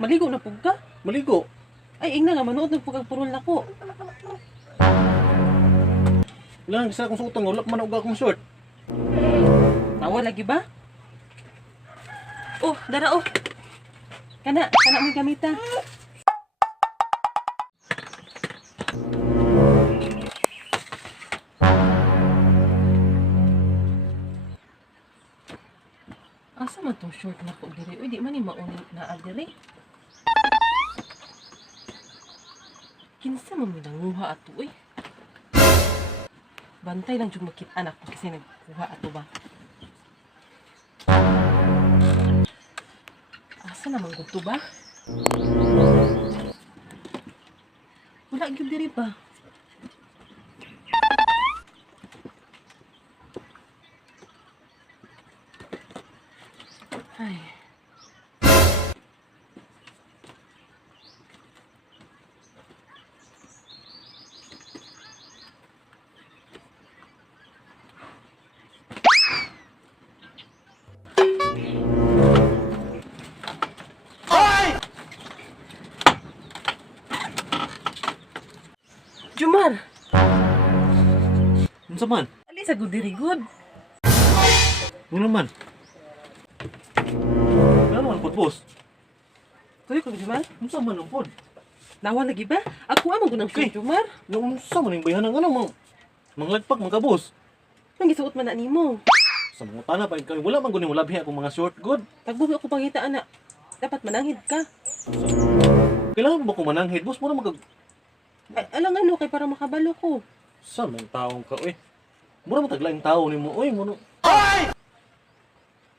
Maligo na pug ka? Maligo. Ay, ing na nga, manood ng pagkagpurol na ko. Lang, isa akong suotang, wala pa man akong short. Nawa lagi ba? Oh, dara oh. Kana mo gamita. Asa man tong short na ko diri? Uy, di man ni mauni na diri. Kinsa man mi nanguha ato uy. Bantay lang jud makit anak ko kasi nagkuha ato ba. Asa naman gusto ba? Wala gyud diri ba? Ay. Jumar, Unsa man? ali sa good diri good. Ano man? Ano man pod boss? Tuloy ko Jumar. Unsa man ang pod? Nawa lagi ba? Ako amo gunang Okay. Jumar. Unsa man yung bayanan nga mo? Manglagpak mga boss. Nang gisuot man na nimo. Sa mga tana pa ikaw wala man guni wala biya akong mga short good. Tagbuhi ako pangita ana. Dapat mananghid ka. Kailangan ba ko mananghid boss? Mura mag Ay, alang ano kay para makabalo ko. sa man taong ka oy. Mura mataglaing tao nimo oy mo.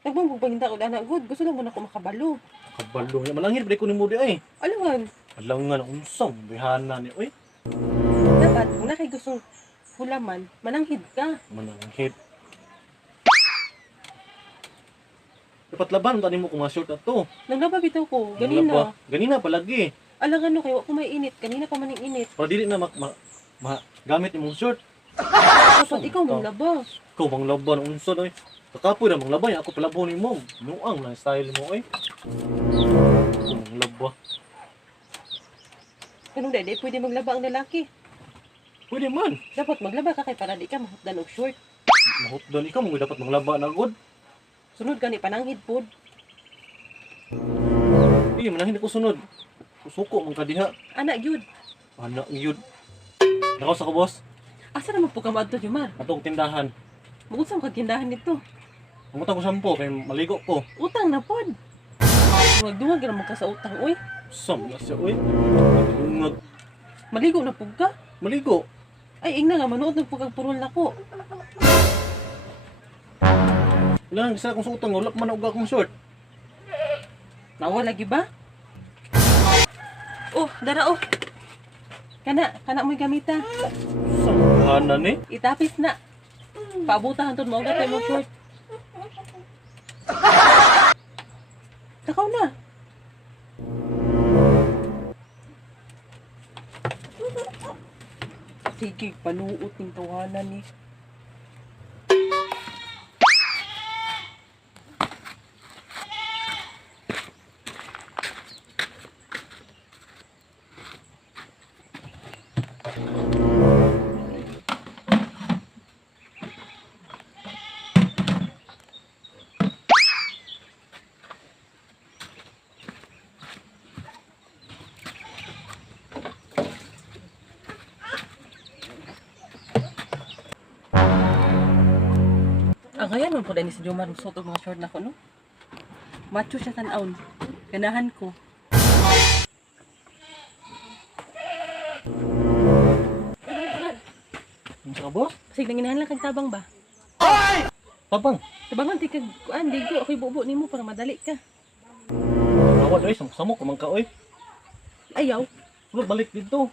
Nagbang pangita ko ana good. Gusto lang mo na ako makabalo. Kabalo ya mananghid ba ko nimo di ay. Alangan, Alangan unsang bihana ni oy. dapat kung na kay gustong hulaman, mananghid ka. Mananghid. Dapat laban tani mo kung mga short ato. Naglaba bitaw ko, ganina. Ganina palagi. Alang ano kayo, ako may init. Kanina pa man yung init. Para dili na gamit imong short. Dapat ikaw mong laba. Ikaw mang laban unsa oy. Kakapoy na mang labay ako palabo ni mo. Nuang na style mo oy. Ako mang laba. Kanong dede, pwede maglaba ang lalaki. Pwede man. Dapat maglaba ka kay para di ka mahutdan og short. Mahutdan ikaw mo dapat manglaba na god. Sunod ka ni pananghid pod. Mananghid ko sunod. Suko man ka diha. Anak gyud. Anak yun. Nakaw sa ko boss. Asa naman po ka maadto Jumar? Atong tindahan. Magunsam ka tindahan nito. Umutang ko sampo kay maligo ko. Utang na pod. Dungag-dungag ra mo ka sa utang oy. Sam na siya oy. Ungag. Maligo na pug ka. Maligo. Ay ing na nga manood ng pagkagpurol na ko. Lang isa akong suotang wala pa man akong short. Nawa lagi ba? Oh, dara oh. Kana mo'y gamita. Sanghanan ni. Itapis na. Paabutahan to maugat tayo mong short. Takaw na. Sige, panuot ng tawanan ni. Ang kaya man po dahil si Jomar musot og mga short na ko, no? Macho siya tan-aon. Ganahan ko. Unsa ka boss? Kasi nanginahan lang kag tabang ba? Tabang. Tabangan ti kag kuan digo ako'y bubo nimo para madali ka. Awad oy samok man ka oy. Ayaw. Sulod balik dito.